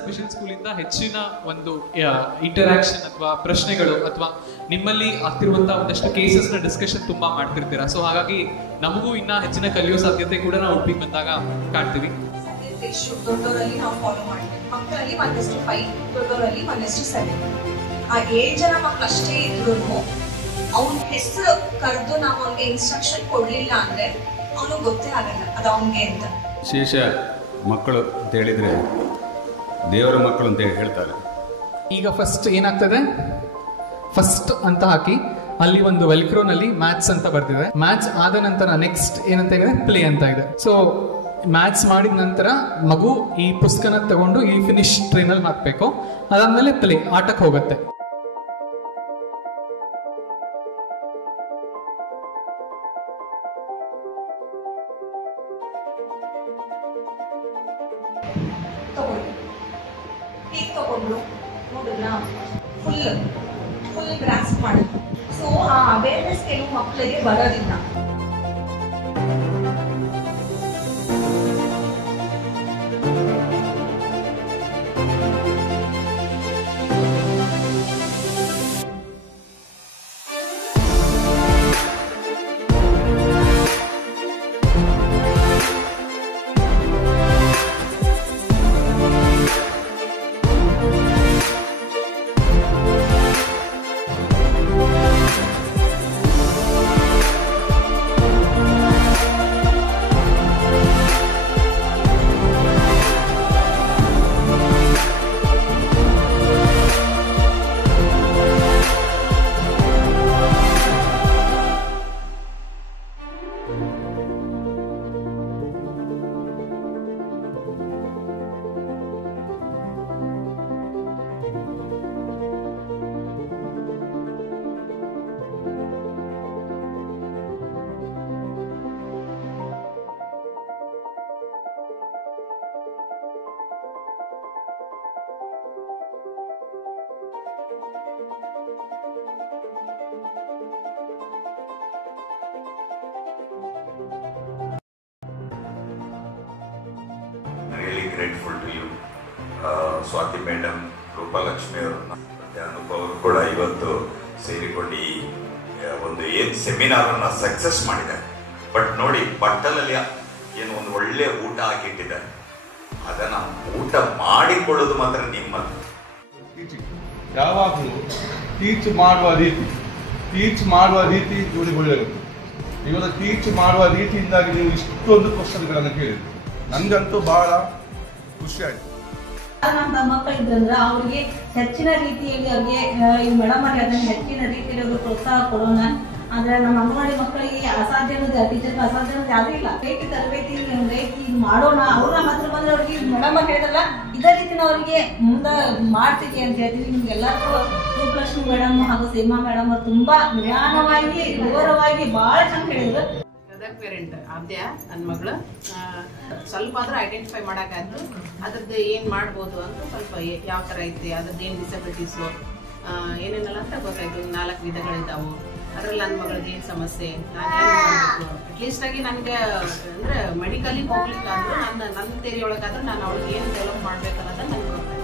Special ಸ್ಕೂಲಿಂದ ಹೆಚ್ಚಿನ ಒಂದು ಇಂಟರಾಕ್ಷನ್ ಅಥವಾ ಪ್ರಶ್ನೆಗಳು ಅಥವಾ ನಿಮ್ಮಲ್ಲಿ ಆಗ್ತಿರುವಂತಹ ಒಂದಷ್ಟು ಕೇಸಸ್ ನ ಡಿಸ್ಕಷನ್ ತುಂಬಾ ಮಾಡ್ತಿರ್ತೀರಾ. ಸೊ ಹಾಗಾಗಿ ನಮಗೂ ಇನ್ನ ಹೆಚ್ಚಿನ ಕಲಿಯೋ ಸಾಧ್ಯತೆ ಕೂಡ ನಾವು ಉಡುಪಿಗೆ ಬಂದಾಗ ಕಾಣ್ತೀವಿ. ದೊಡ್ಡವರಲ್ಲಿ ನಾವು ಫಾಲೋ ಮಾಡ್ತೀವಿ. ಮಕ್ಕಳಲ್ಲಿ 1:5, ದೊಡ್ಡವರಲ್ಲಿ 1:7. ಆ 7 ಜನ ಮಕ್ಕಳು ಅಷ್ಟೇ ಇದ್ರು ಅವ್ನ ಹೆಸರು ಕರೆದು ನಾವು ಅವ್ನಿಗೆ ಇನ್ಸ್ಟ್ರಕ್ಷನ್ ಕೊಡ್ಲಿಲ್ಲ ಅಂದ್ರೆ ಅವನಿಗೆ ಗೊತ್ತೇ ಆಗಲ್ಲ ಅದು ಅವನಿಗೆ ಅಂತ. ವಿಶೇಷ ಮಕ್ಕಳು ಅಂತ ಹೇಳಿದ್ರೆ ದೇವರ ಮಕ್ಕಳು ಅಂತ ಹೇಳ್ತಾರೆ. ಈಗ ಫಸ್ಟ್ ಏನಾಗ್ತದೆ, ಫಸ್ಟ್ ಅಂತ ಹಾಕಿ ಅಲ್ಲಿ ಒಂದು ವೆಲ್ಕ್ರೋನಲ್ಲಿ ಮ್ಯಾಥ್ಸ್ ಅಂತ ಬರ್ತಿದೆ. ಮ್ಯಾಥ್ಸ್ ಆದ ನಂತರ ನೆಕ್ಸ್ಟ್ ಏನಂತ ಇದೆ, ಪ್ಲೇ ಅಂತ ಇದೆ. ಸೊ ಮ್ಯಾಥ್ಸ್ ಮಾಡಿದ ನಂತರ ಮಗು ಈ ಪುಸ್ತಕನ ತಗೊಂಡು ಈ ಫಿನಿಶ್ ಟ್ರೈನಲ್ಲಿ ಹಾಕ್ಬೇಕು. ಅದಾದ್ಮೇಲೆ ಪ್ಲೇ, ಆಟಕ್ಕೆ ಹೋಗುತ್ತೆ. ತಗೊಂಡು ನೋಡಿದ್ರ ಫುಲ್ ಗ್ರಾಸ್ಪ್ ಮಾಡಿದ್ರು. ಸೊ ಆ ಅವೇರ್ನೆಸ್ ಕೆಲವು ಮಕ್ಕಳಿಗೆ ಬರೋದಿಲ್ಲ. Really grateful to you, Swathi madam, Roopalakshmi ಅವರು, ಅನುಭವ ಅವರು ಕೂಡ ಇವತ್ತು ಸೇರಿಕೊಂಡು ಈ ಒಂದು ಏನು ಸೆಮಿನಾರನ್ನು ಸಕ್ಸಸ್ ಮಾಡಿದ್ದಾರೆ. ಬಟ್ ನೋಡಿ, ಬಟ್ಟಲಲ್ಲಿ ಏನು ಒಂದು ಒಳ್ಳೆ ಊಟ ಹಾಕಿಟ್ಟಿದ್ದಾರೆ. ಅದನ್ನು ಊಟ ಮಾಡಿಕೊಳ್ಳೋದು ಮಾತ್ರ ನಿಮ್ಮದು. ಯಾವಾಗಲೂ ಟೀಚ್ ಮಾಡುವ ರೀತಿ ಜೋಡಿಗೊಳ್ಳೆಯದು. ಇವಾಗ ಟೀಚ್ ಮಾಡುವ ರೀತಿಯಿಂದಾಗಿ ನೀವು ಇಷ್ಟೊಂದು ಕ್ವಶನ್ಗಳನ್ನು ಕೇಳಿದ್ರಿ. ನನಗಂತೂ ಬಹಳ ಖುಷಿ ಆಯ್ತು. ನಮ್ಮ ಮಕ್ಕಳಿದ್ರಂದ್ರೆ ಅವ್ರಿಗೆ ಹೆಚ್ಚಿನ ರೀತಿಯಲ್ಲಿ ಅವ್ರಿಗೆ ಈ ಮೇಡಮ್ ಅಲ್ಲಿ ಅದನ್ನು ಹೆಚ್ಚಿನ ರೀತಿಯಲ್ಲಿ ಅವ್ರಿಗೆ ಪ್ರೋತ್ಸಾಹ ಕೊಡೋಣ. ಆದ್ರೆ ನಮ್ಮ ಅಂಗನವಾಡಿ ಮಕ್ಕಳಿಗೆ ಅಸಾಧ್ಯ ಅನ್ನೋದು, ಟೀಚರ್ಗೆ ಅಸಾಧ್ಯ ಅನ್ನೋದು ಯಾವುದೂ ಇಲ್ಲ. ಬೇಕಿ ತರಬೇತಿ ಬೇಕಿ ಮಾಡೋಣ. ಅವ್ರು ನಮ್ಮ ಹತ್ರ ಬಂದ್ರೆ ಅವ್ರಿಗೆ ಮೇಡಮ್ ಅಂತ ಹೇಳಿದ್ರಲ್ಲ, ಇದೇ ರೀತಿ ನಾವು ಅವ್ರಿಗೆ ಮುಂದೆ ಮಾಡ್ತೀವಿ ಅಂತ ಹೇಳ್ತೀವಿ. ನಿಮ್ಗೆಲ್ಲರಿಗೂ ರೂಪಲಕ್ಷ್ಮಿ ಮೇಡಮ್ ಹಾಗೂ ಸೀಮಾ ಮೇಡಮ್ ಅವ್ರು ತುಂಬಾ ನಿಧಾನವಾಗಿ ವಿವರವಾಗಿ ಬಹಳ ಚಂದ ಹೇಳಿದ್ರು. ಪೇರೆಂಟ್ ಆದ್ಯ ನನ್ನ ಮಗಳು ಸ್ವಲ್ಪ ಆದ್ರೂ ಐಡೆಂಟಿಫೈ ಮಾಡೋಕ್ಕಾಯ್ತು. ಅದ್ರದ್ದು ಏನು ಮಾಡ್ಬೋದು ಅಂತ ಸ್ವಲ್ಪ ಯಾವ ಥರ ಐತಿ, ಅದ್ರದ್ದು ಏನು ಡಿಸಬಿಲಿಟೀಸು ಏನೇನಲ್ಲ ಅಂತ ಗೊತ್ತಾಯ್ತು. 4 ವಿಧಗಳಿದ್ದಾವೆ. ಅದರಲ್ಲಿ ನನ್ನ ಮಗಳಿಗೆ ಏನು ಸಮಸ್ಯೆ, ನಾನು ಏನು ಮಾಡಬೇಕು, ಅಟ್ಲೀಸ್ಟ್ ಆಗಿ ನನಗೆ ಅಂದರೆ ಮೆಡಿಕಲಿಗೆ ಹೋಗ್ಲಿಕ್ಕೆ ಆದರೂ ನನ್ನ ಥಿಯರಿ ಒಳಗಾದ್ರೆ ನಾನು ಅವಳಿಗೆ ಏನು ಡೆವಲಪ್ ಮಾಡ್ಬೇಕನ್ನೋದನ್ನ ನನಗೆ ಗೊತ್ತಾಯ್ತು.